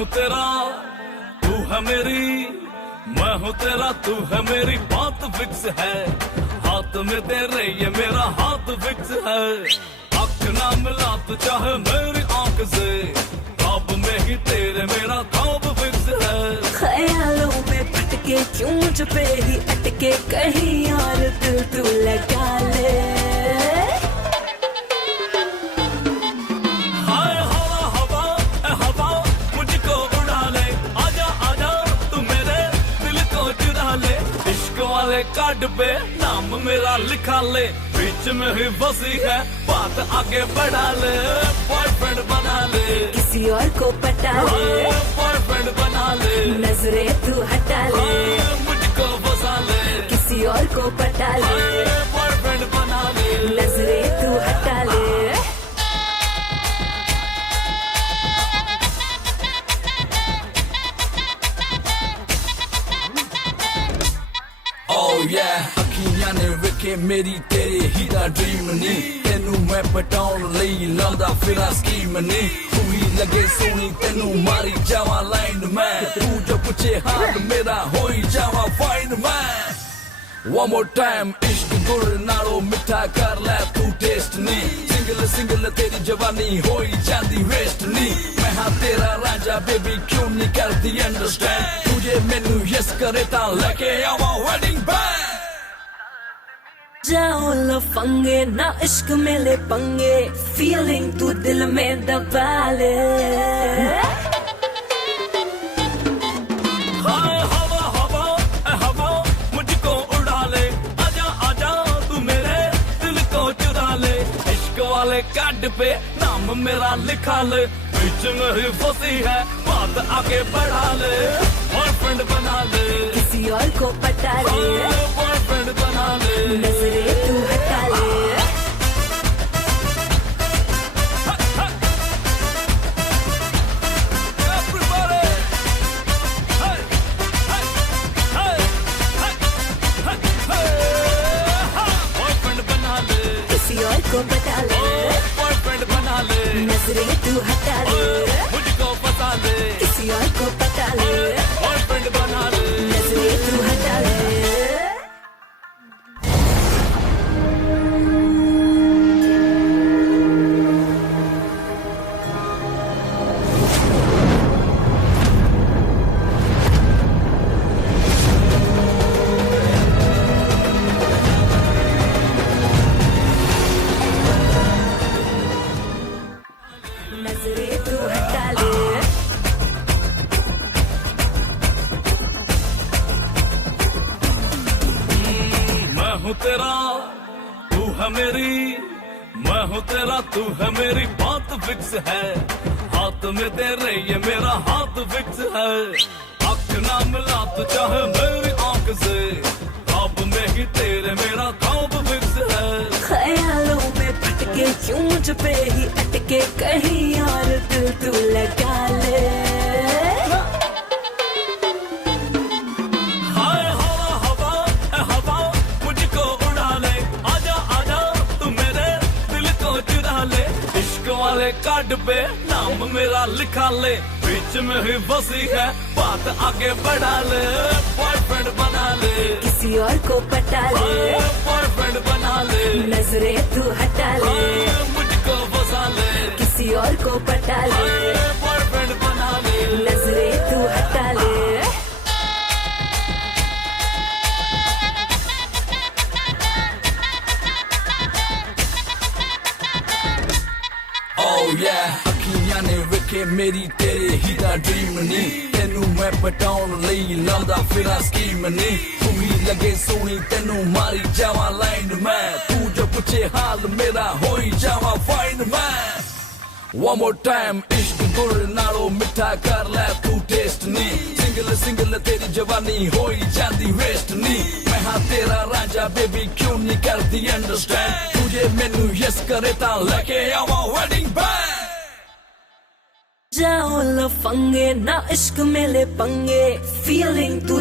हूँ तेरा तू है मेरी, मैं हूँ तेरा तू है मेरी, बात फिक्स है। हाथ में तेरे ये मेरा हाथ फिक्स है। आँख ना मिला तो चाहे मेरी आँख से, ख्वाब में ही तेरे मेरा ख्वाब फिक्स है। ख्यालों में भटके क्यों मुझ पे ही अटके, कहीं और दिल तू लगा ले। हाय हवा हवा ए हवा मुझको उड़ा ले, आजा आजा तू मेरे दिल को चुरा ले। इश्क वाले कार्ड पे नाम मेरा लिखा ले, बीच में ही बसी है बात आगे बढ़ा ले। बॉयफ्रेंड बना ले, किसी और को पटा ले, बॉयफ्रेंड बना ले। नजरें तू हटा ले, मुझको फंसा ले, किसी और को पटा ले, बॉयफ्रेंड बना ले। नजरें तू हटा ले। Oh yeah, अखियां ने वेखे मेरी तेरे ही दा ड्रीम नी, तेनू मैं पटाउन लई लांदा फिरा स्कीम नी। तू ही लगे सोनी तेनू मारी जावा लाइन मैं, तू जो पूछे हाल मेरा होई जावा फाइन मैं। One more time, इश्क गुड़ नालो मिठा कर ले तू टेस्ट नी, सिंगल सिंगल तेरी जवानी होई जांदी वेस्ट नी। मैं हाँ तेरा राजा बेबी क्यों नहीं करती अंडरस्टैंड, तुझे मैनू यस करे ता लेके आवा वेडिंग बैंड। जाओ लफंगे ना इश्क में ले पंगे, फीलिंग तू दिल में दबा ले। हाय हवा हवा ए हवा मुझको उड़ा ले, आजा आजा तू मेरे दिल को चुरा ले। इश्क वाले कार्ड पे नाम मेरा लिखा ले, बीच में ही फंसी है बात आगे बढ़ा ले। बॉयफ्रेंड बना ले, किसी और को पटा ले, बॉयफ्रेंड बना ले। नजरें तू हटा ले। Everybody! Hey! Hey! Hey! Hey! Hey! Hey! Boyfriend बना ले, किसी और को पटा ले, बॉयफ्रेंड बना ले। नजरें तू हटा ले, मुझको फंसा ले, किसी और को पटा ले, बॉयफ्रेंड बना ले। नजरें तू हटा ले। नजरें तू हटा ले। मैं हूँ तेरा तू है मेरी, मैं हूँ तेरा तू है मेरी, बात फिक्स है। हाथ में तेरे ये मेरा हाथ फिक्स है। आँख ना मिला तो चाहे मेरी आँख से, ख्वाब में ही तेरे मेरा ख्वाब फिक्स है। ख्यालों में भटके क्यों मुझ पे ही अटके, कहीं और दिल तू लगा ले। हाय हवा हवा ए हवा मुझको उड़ा ले, आजा आजा तू मेरे दिल को चुरा ले। इश्क वाले कार्ड पे नाम मेरा लिखा ले, बीच में ही बसी है बात आगे बढ़ा ले। बॉयफ्रेंड बना ले, किसी और को पटा ले, बॉयफ्रेंड बना ले। नजरें तू हटा ले, मुझको फंसा ले, किसी और को पटा ले, बॉयफ्रेंड बना ले। नजरें तू हटा ले। Oh yeah, अखियां ने वेखे मेरी तेरे ही दा ड्रीम नी, तेनू मैं पटाउन लई लांदा फिरा स्कीम नी। तू ही लगे सोनी तेनू मारी जावा लाइन मैं, तू जो पूछे हाल मेरा होई जावा फाइन मैं। One more time, इश्क गुड़ नालो मिठा कर ले तू टेस्ट नी, सिंगल सिंगल तेरी जवानी होई जांदी वेस्ट नी। मैं हाँ तेरा राजा बेबी क्यों नहीं करती अंडरस्टैंड, तुझे मैनू यस करे ता लेके आवा वेडिंग बैंड। जाओ लफंगे ना इश्क में ले पंगे, फीलिंग तू